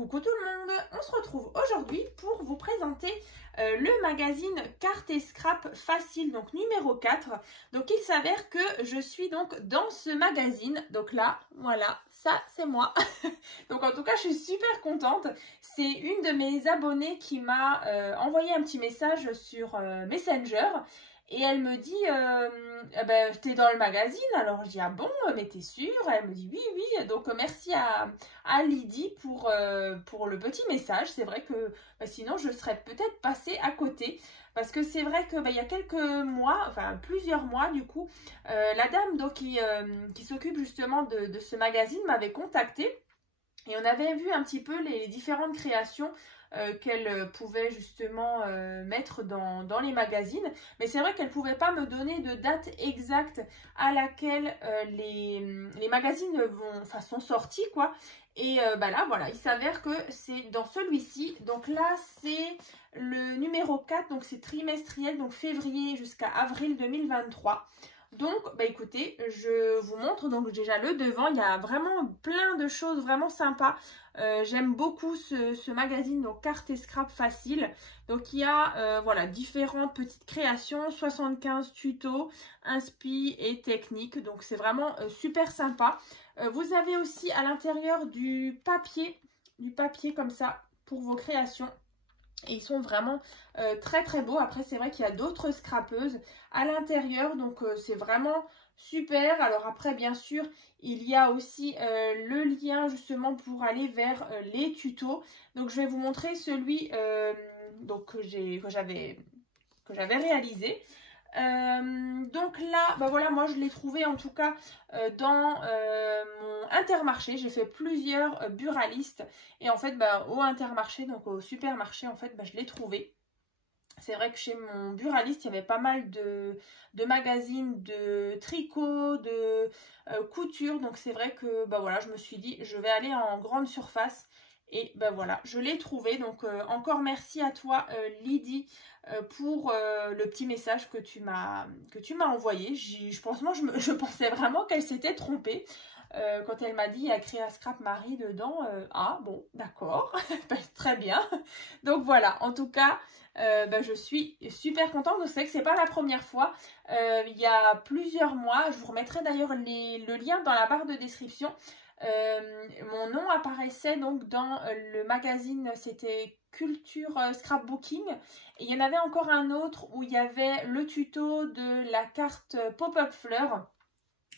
Coucou tout le monde, on se retrouve aujourd'hui pour vous présenter le magazine Cartes et Scrap Facile, donc numéro 4. Donc il s'avère que je suis donc dans ce magazine, donc là, voilà, ça c'est moi. Donc en tout cas je suis super contente, c'est une de mes abonnées qui m'a envoyé un petit message sur Messenger. Et elle me dit, t'es dans le magazine? Alors je dis, ah bon, mais t'es sûre? Elle me dit, oui, oui. Donc merci à Lydie pour le petit message. C'est vrai que sinon je serais peut-être passée à côté. Parce que c'est vrai que il y a quelques mois, enfin plusieurs mois du coup, la dame donc, qui s'occupe justement de ce magazine m'avait contactée. Et on avait vu un petit peu les différentes créations qu'elle pouvait justement mettre dans les magazines. Mais c'est vrai qu'elle ne pouvait pas me donner de date exacte à laquelle les magazines sont sortis, quoi. Et là, voilà, il s'avère que c'est dans celui-ci. Donc là, c'est le numéro 4, donc c'est trimestriel, donc février jusqu'à avril 2023. Donc, écoutez, je vous montre donc déjà le devant. Il y a vraiment plein de choses vraiment sympas. J'aime beaucoup ce magazine, donc Cartes et Scrap Facile. Donc, il y a voilà, différentes petites créations, 75 tutos, inspi et techniques. Donc, c'est vraiment super sympa. Vous avez aussi à l'intérieur du papier comme ça pour vos créations. Et ils sont vraiment très très beaux. Après c'est vrai qu'il y a d'autres scrapeuses à l'intérieur. Donc c'est vraiment super. Alors après bien sûr il y a aussi le lien justement pour aller vers les tutos. Donc je vais vous montrer celui que j'avais réalisé. Donc là, voilà, moi je l'ai trouvé en tout cas dans mon Intermarché. J'ai fait plusieurs buralistes et en fait au Intermarché, donc au supermarché, en fait je l'ai trouvé. C'est vrai que chez mon buraliste, il y avait pas mal de magazines de tricot, de couture. Donc c'est vrai que voilà, je me suis dit, je vais aller en grande surface. Et voilà, je l'ai trouvé. Donc encore merci à toi Lydie pour le petit message que tu m'as envoyé. Je pensais vraiment qu'elle s'était trompée. Quand elle m'a dit il y a écrit à Scrap Marie dedans, ah bon, d'accord, très bien. Donc voilà, en tout cas, je suis super contente. Donc c'est vrai que c'est pas la première fois. Il y a plusieurs mois, je vous remettrai d'ailleurs le lien dans la barre de description. Mon nom apparaissait donc dans le magazine, c'était Culture Scrapbooking. Et il y en avait encore un autre où il y avait le tuto de la carte Pop-up Fleur.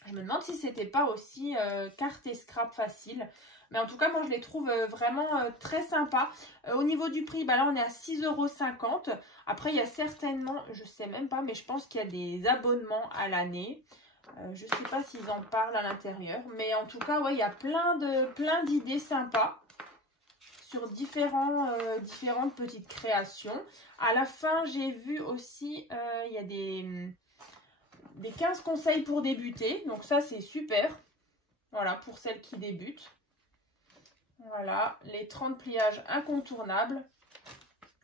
Je me demande si c'était pas aussi Cartes et Scrap Facile. Mais en tout cas, moi, je les trouve vraiment très sympas. Au niveau du prix, là, on est à 6,50 €. Après, il y a certainement, je sais même pas, mais je pense qu'il y a des abonnements à l'année. Je sais pas s'ils en parlent à l'intérieur. Mais en tout cas, ouais, il y a plein d'idées sympas sur différentes petites créations. À la fin, j'ai vu aussi, il y a des 15 conseils pour débuter. Donc ça, c'est super. Voilà, pour celles qui débutent. Voilà, les 30 pliages incontournables.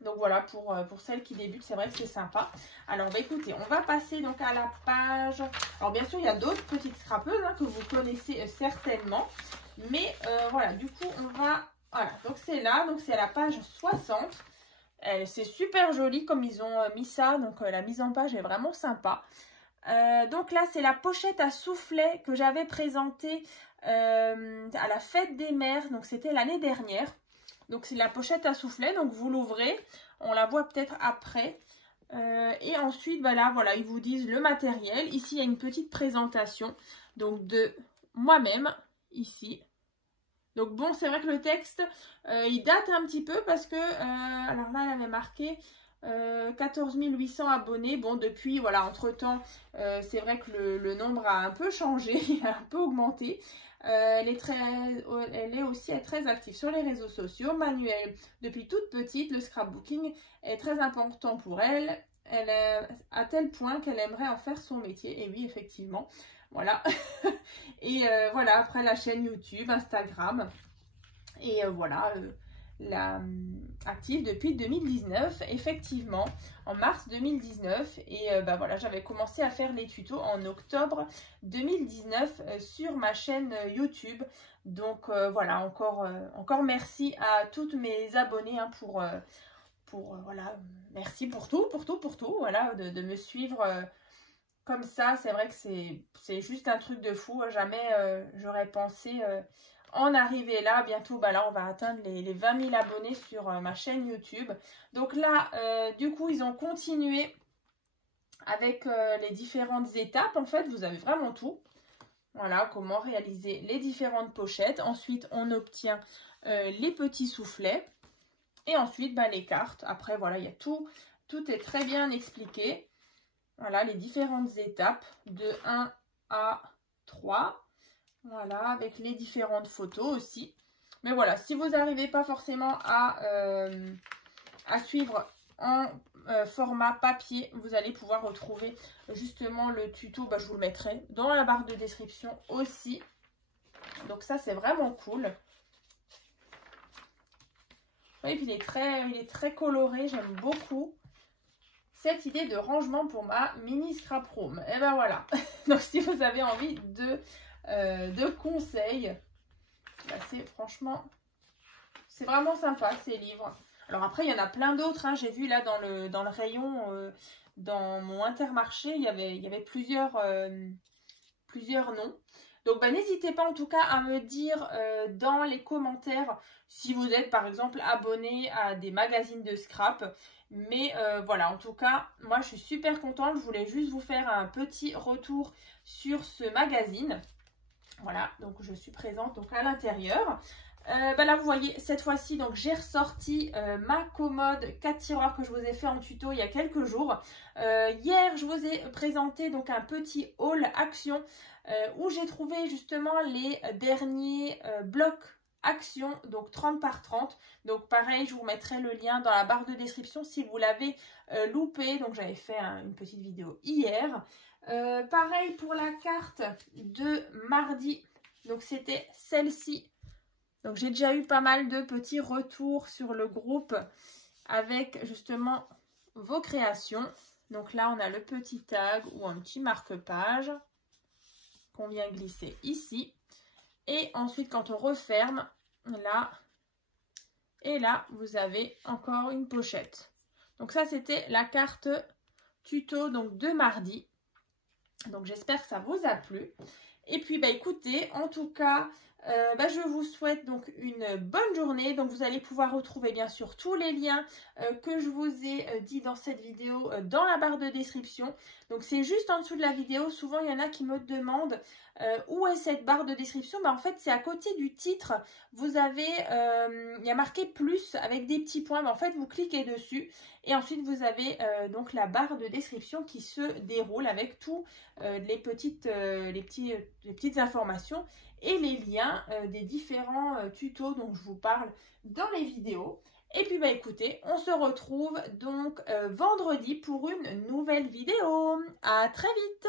Donc voilà, pour celles qui débutent, c'est vrai que c'est sympa. Alors, écoutez, on va passer donc à la page. Alors, bien sûr, il y a d'autres petites scrapeuses que vous connaissez certainement. Mais voilà, du coup, on va... Voilà, donc c'est là. Donc, c'est à la page 60. C'est super joli comme ils ont mis ça. Donc, la mise en page est vraiment sympa. Donc là, c'est la pochette à soufflet que j'avais présentée à la fête des mères. Donc, c'était l'année dernière. Donc, c'est la pochette à soufflet. Donc, vous l'ouvrez. On la voit peut-être après. Et ensuite, là, voilà, ils vous disent le matériel. Ici, il y a une petite présentation. Donc, de moi-même, ici. Donc, bon, c'est vrai que le texte, il date un petit peu parce que, alors là, elle avait marqué... 14 800 abonnés. Bon, depuis, voilà, entre-temps, c'est vrai que le nombre a un peu changé, a un peu augmenté. Elle est aussi très active sur les réseaux sociaux, manuelle depuis toute petite. Le scrapbooking est très important pour elle. Elle est à tel point qu'elle aimerait en faire son métier. Et oui, effectivement, voilà. Et voilà, après la chaîne YouTube, Instagram. Et voilà... active depuis 2019, effectivement, en mars 2019. Et voilà, j'avais commencé à faire les tutos en octobre 2019 sur ma chaîne YouTube. Donc voilà, encore merci à toutes mes abonnées hein, voilà, merci pour tout, voilà, de me suivre comme ça. C'est vrai que c'est juste un truc de fou. Jamais j'aurais pensé en arriver là. Bientôt, bah là, on va atteindre les 20 000 abonnés sur ma chaîne YouTube. Donc là, du coup, ils ont continué avec les différentes étapes. En fait, vous avez vraiment tout. Voilà, comment réaliser les différentes pochettes. Ensuite, on obtient les petits soufflets. Et ensuite, bah, les cartes. Après, voilà, il y a tout est très bien expliqué. Voilà, les différentes étapes de 1 à 3. Voilà, avec les différentes photos aussi. Mais voilà, si vous n'arrivez pas forcément à suivre en format papier, vous allez pouvoir retrouver justement le tuto. Bah, je vous le mettrai dans la barre de description aussi. Donc ça, c'est vraiment cool. Et puis il est très coloré, j'aime beaucoup cette idée de rangement pour ma mini scrap room. Et ben voilà. Donc si vous avez envie de conseils, bah, franchement, c'est vraiment sympa ces livres. Alors après, il y en a plein d'autres. Hein. J'ai vu là dans le rayon, dans mon Intermarché, il y avait plusieurs noms. Donc bah, n'hésitez pas en tout cas à me dire dans les commentaires si vous êtes par exemple abonné à des magazines de scrap. Mais voilà, en tout cas, moi je suis super contente. Je voulais juste vous faire un petit retour sur ce magazine. Voilà, donc je suis présente donc à l'intérieur. Bah là vous voyez, cette fois-ci donc j'ai ressorti ma commode 4 tiroirs que je vous ai fait en tuto il y a quelques jours. Hier je vous ai présenté donc un petit haul action où j'ai trouvé justement les derniers blocs action, donc 30 par 30. Donc pareil, je vous mettrai le lien dans la barre de description si vous l'avez loupé. Donc j'avais fait une petite vidéo hier. Pareil pour la carte de mardi, donc c'était celle-ci. Donc j'ai déjà eu pas mal de petits retours sur le groupe avec justement vos créations. Donc là on a le petit tag ou un petit marque-page qu'on vient glisser ici. Et ensuite quand on referme, là, et là vous avez encore une pochette. Donc ça c'était la carte tuto donc de mardi. Donc j'espère que ça vous a plu. Et puis bah écoutez, en tout cas, je vous souhaite donc une bonne journée. Donc vous allez pouvoir retrouver bien sûr tous les liens que je vous ai dit dans cette vidéo dans la barre de description. Donc c'est juste en dessous de la vidéo. Souvent il y en a qui me demandent où est cette barre de description. Bah, en fait c'est à côté du titre. Vous avez, il y a marqué plus avec des petits points. Bah, en fait vous cliquez dessus et ensuite vous avez donc la barre de description qui se déroule avec tout les petites informations et les liens des différents tutos dont je vous parle dans les vidéos. Et puis bah écoutez, on se retrouve donc vendredi pour une nouvelle vidéo. À très vite!